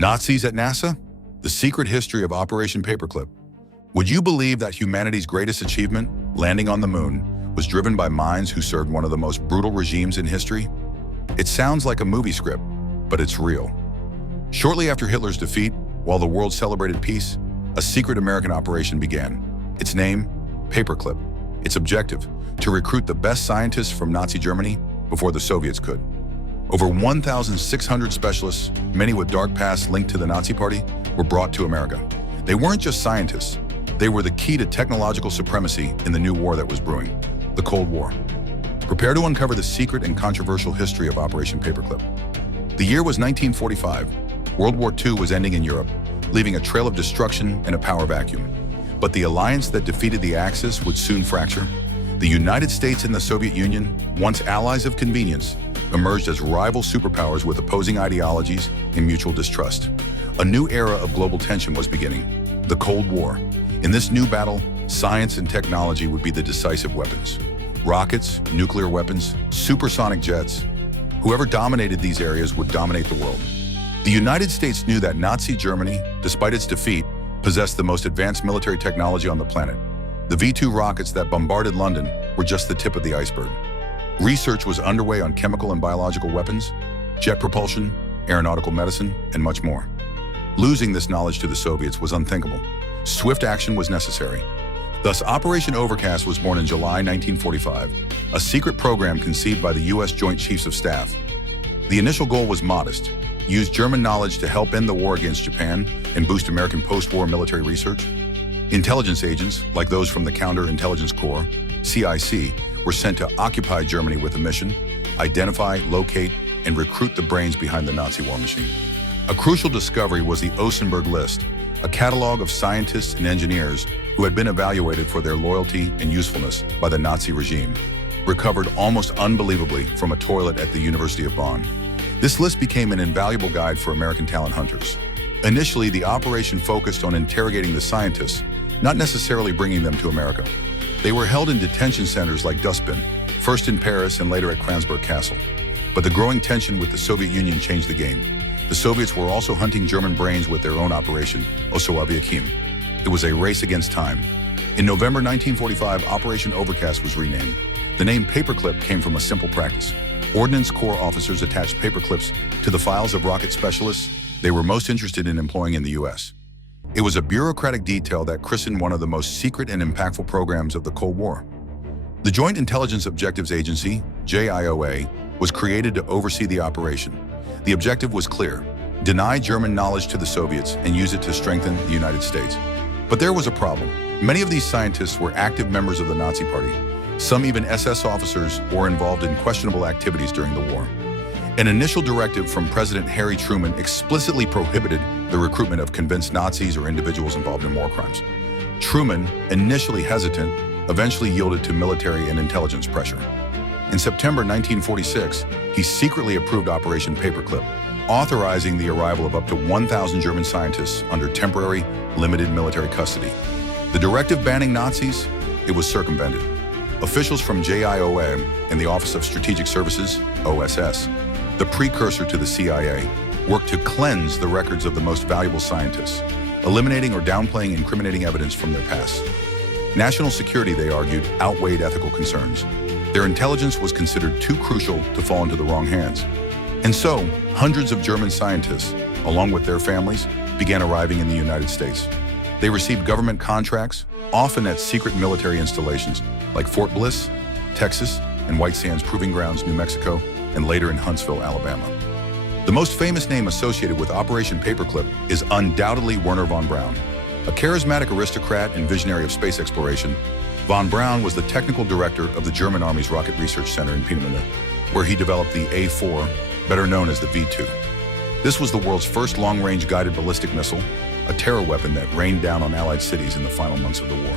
Nazis at NASA? The secret history of Operation Paperclip. Would you believe that humanity's greatest achievement, landing on the moon, was driven by minds who served one of the most brutal regimes in history? It sounds like a movie script, but it's real. Shortly after Hitler's defeat, while the world celebrated peace, a secret American operation began. Its name, Paperclip. Its objective, to recruit the best scientists from Nazi Germany before the Soviets could. Over 1,600 specialists, many with dark pasts linked to the Nazi Party, were brought to America. They weren't just scientists. They were the key to technological supremacy in the new war that was brewing, the Cold War. Prepare to uncover the secret and controversial history of Operation Paperclip. The year was 1945. World War II was ending in Europe, leaving a trail of destruction and a power vacuum. But the alliance that defeated the Axis would soon fracture. The United States and the Soviet Union, once allies of convenience, emerged as rival superpowers with opposing ideologies and mutual distrust. A new era of global tension was beginning, the Cold War. In this new battle, science and technology would be the decisive weapons. Rockets, nuclear weapons, supersonic jets. Whoever dominated these areas would dominate the world. The United States knew that Nazi Germany, despite its defeat, possessed the most advanced military technology on the planet. The V-2 rockets that bombarded London were just the tip of the iceberg. Research was underway on chemical and biological weapons, jet propulsion, aeronautical medicine, and much more. Losing this knowledge to the Soviets was unthinkable. Swift action was necessary. Thus, Operation Overcast was born in July 1945, a secret program conceived by the U.S. Joint Chiefs of Staff. The initial goal was modest: use German knowledge to help end the war against Japan and boost American post-war military research. Intelligence agents, like those from the Counterintelligence Corps, CIC, were sent to occupy Germany with a mission: identify, locate, and recruit the brains behind the Nazi war machine. A crucial discovery was the Osenberg List, a catalog of scientists and engineers who had been evaluated for their loyalty and usefulness by the Nazi regime, recovered almost unbelievably from a toilet at the University of Bonn. This list became an invaluable guide for American talent hunters. Initially, the operation focused on interrogating the scientists, not necessarily bringing them to America. They were held in detention centers like Dustbin, first in Paris and later at Kransberg Castle. But the growing tension with the Soviet Union changed the game. The Soviets were also hunting German brains with their own operation, post-WWII. It was a race against time. In November 1945, Operation Overcast was renamed. The name Paperclip came from a simple practice. Ordnance Corps officers attached paperclips to the files of rocket specialists they were most interested in employing in the U.S. It was a bureaucratic detail that christened one of the most secret and impactful programs of the Cold War. The Joint Intelligence Objectives Agency, JIOA, was created to oversee the operation. The objective was clear: deny German knowledge to the Soviets and use it to strengthen the United States. But there was a problem. Many of these scientists were active members of the Nazi Party. Some even SS officers were involved in questionable activities during the war. An initial directive from President Harry Truman explicitly prohibited the recruitment of convinced Nazis or individuals involved in war crimes. Truman, initially hesitant, eventually yielded to military and intelligence pressure. In September 1946, he secretly approved Operation Paperclip, authorizing the arrival of up to 1,000 German scientists under temporary, limited military custody. The directive banning Nazis, it was circumvented. Officials from JIOA and the Office of Strategic Services, OSS, the precursor to the CIA, worked to cleanse the records of the most valuable scientists, eliminating or downplaying incriminating evidence from their past. National security, they argued, outweighed ethical concerns. Their intelligence was considered too crucial to fall into the wrong hands. And so, hundreds of German scientists, along with their families, began arriving in the United States. They received government contracts, often at secret military installations like Fort Bliss, Texas, and White Sands Proving Grounds, New Mexico, and later in Huntsville, Alabama. The most famous name associated with Operation Paperclip is undoubtedly Wernher von Braun. A charismatic aristocrat and visionary of space exploration, von Braun was the technical director of the German Army's Rocket Research Center in Peenemünde, where he developed the A4, better known as the V2. This was the world's first long-range guided ballistic missile, a terror weapon that rained down on Allied cities in the final months of the war.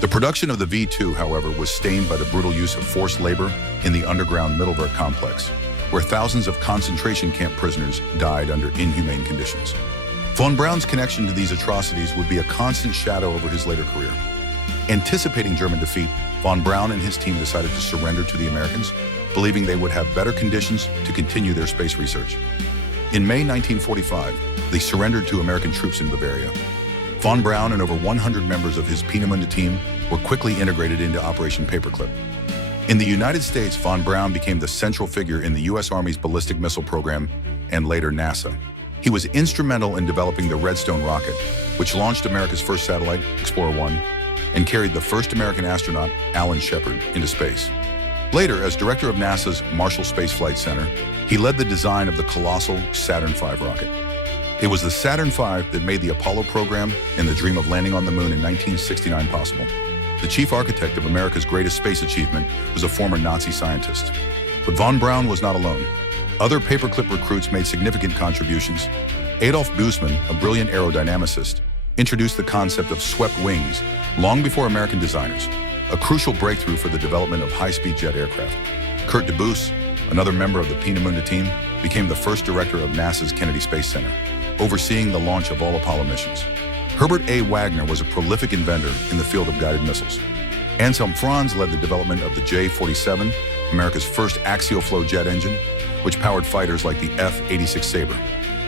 The production of the V2, however, was stained by the brutal use of forced labor in the underground Mittelwerk complex, where thousands of concentration camp prisoners died under inhumane conditions. Von Braun's connection to these atrocities would be a constant shadow over his later career. Anticipating German defeat, von Braun and his team decided to surrender to the Americans, believing they would have better conditions to continue their space research. In May 1945, they surrendered to American troops in Bavaria. Von Braun and over 100 members of his Peenemünde team were quickly integrated into Operation Paperclip. In the United States, von Braun became the central figure in the U.S. Army's ballistic missile program and later NASA. He was instrumental in developing the Redstone rocket, which launched America's first satellite, Explorer 1, and carried the first American astronaut, Alan Shepard, into space. Later, as director of NASA's Marshall Space Flight Center, he led the design of the colossal Saturn V rocket. It was the Saturn V that made the Apollo program and the dream of landing on the moon in 1969 possible. The chief architect of America's greatest space achievement was a former Nazi scientist. But von Braun was not alone. Other paperclip recruits made significant contributions. Adolf Busemann, a brilliant aerodynamicist, introduced the concept of swept wings long before American designers, a crucial breakthrough for the development of high-speed jet aircraft. Kurt DeBoos, another member of the Peenemünde team, became the first director of NASA's Kennedy Space Center, overseeing the launch of all Apollo missions. Herbert A. Wagner was a prolific inventor in the field of guided missiles. Anselm Franz led the development of the J-47, America's first axial flow jet engine, which powered fighters like the F-86 Sabre.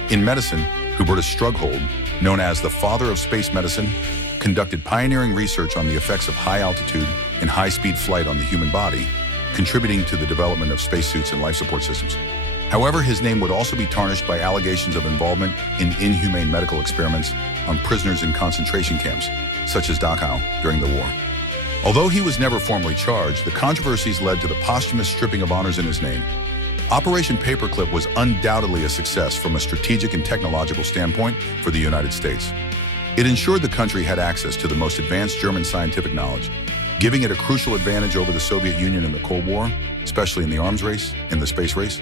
In medicine, Hubertus Strughold, known as the father of space medicine, conducted pioneering research on the effects of high altitude and high-speed flight on the human body, contributing to the development of spacesuits and life support systems. However, his name would also be tarnished by allegations of involvement in inhumane medical experiments on prisoners in concentration camps, such as Dachau, during the war. Although he was never formally charged, the controversies led to the posthumous stripping of honors in his name. Operation Paperclip was undoubtedly a success from a strategic and technological standpoint for the United States. It ensured the country had access to the most advanced German scientific knowledge, giving it a crucial advantage over the Soviet Union in the Cold War, especially in the arms race and the space race.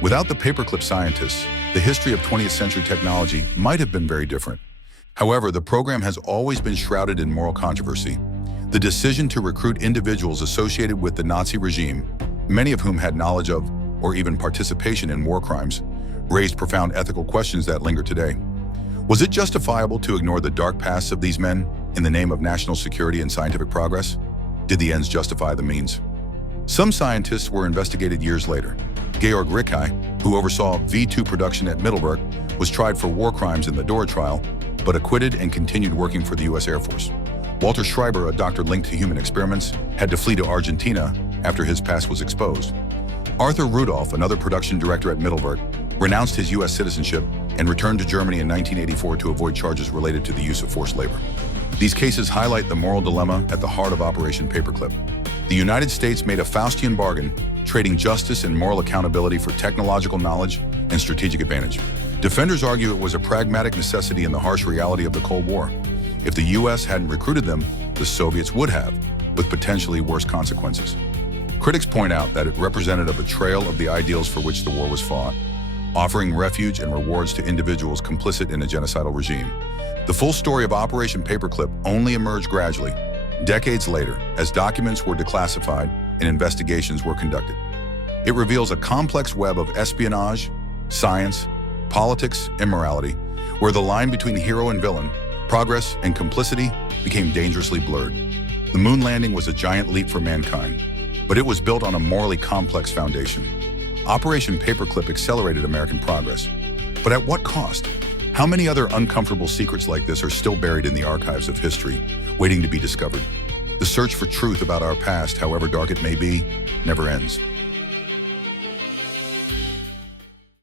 Without the paperclip scientists, the history of 20th century technology might have been very different. However, the program has always been shrouded in moral controversy. The decision to recruit individuals associated with the Nazi regime, many of whom had knowledge of or even participation in war crimes, raised profound ethical questions that linger today. Was it justifiable to ignore the dark pasts of these men in the name of national security and scientific progress? Did the ends justify the means? Some scientists were investigated years later. Georg Rickhey, who oversaw V-2 production at Middelburg, was tried for war crimes in the Dora trial, but acquitted and continued working for the U.S. Air Force. Walter Schreiber, a doctor linked to human experiments, had to flee to Argentina after his past was exposed. Arthur Rudolph, another production director at Middelburg, renounced his U.S. citizenship and returned to Germany in 1984 to avoid charges related to the use of forced labor. These cases highlight the moral dilemma at the heart of Operation Paperclip. The United States made a Faustian bargain, trading justice and moral accountability for technological knowledge and strategic advantage. Defenders argue it was a pragmatic necessity in the harsh reality of the Cold War. If the U.S. hadn't recruited them, the Soviets would have, with potentially worse consequences. Critics point out that it represented a betrayal of the ideals for which the war was fought, offering refuge and rewards to individuals complicit in a genocidal regime. The full story of Operation Paperclip only emerged gradually, decades later, as documents were declassified and investigations were conducted. It reveals a complex web of espionage, science, politics, and morality, where the line between hero and villain, progress and complicity became dangerously blurred. The moon landing was a giant leap for mankind, but it was built on a morally complex foundation. Operation Paperclip accelerated American progress. But at what cost? How many other uncomfortable secrets like this are still buried in the archives of history, waiting to be discovered? The search for truth about our past, however dark it may be, never ends.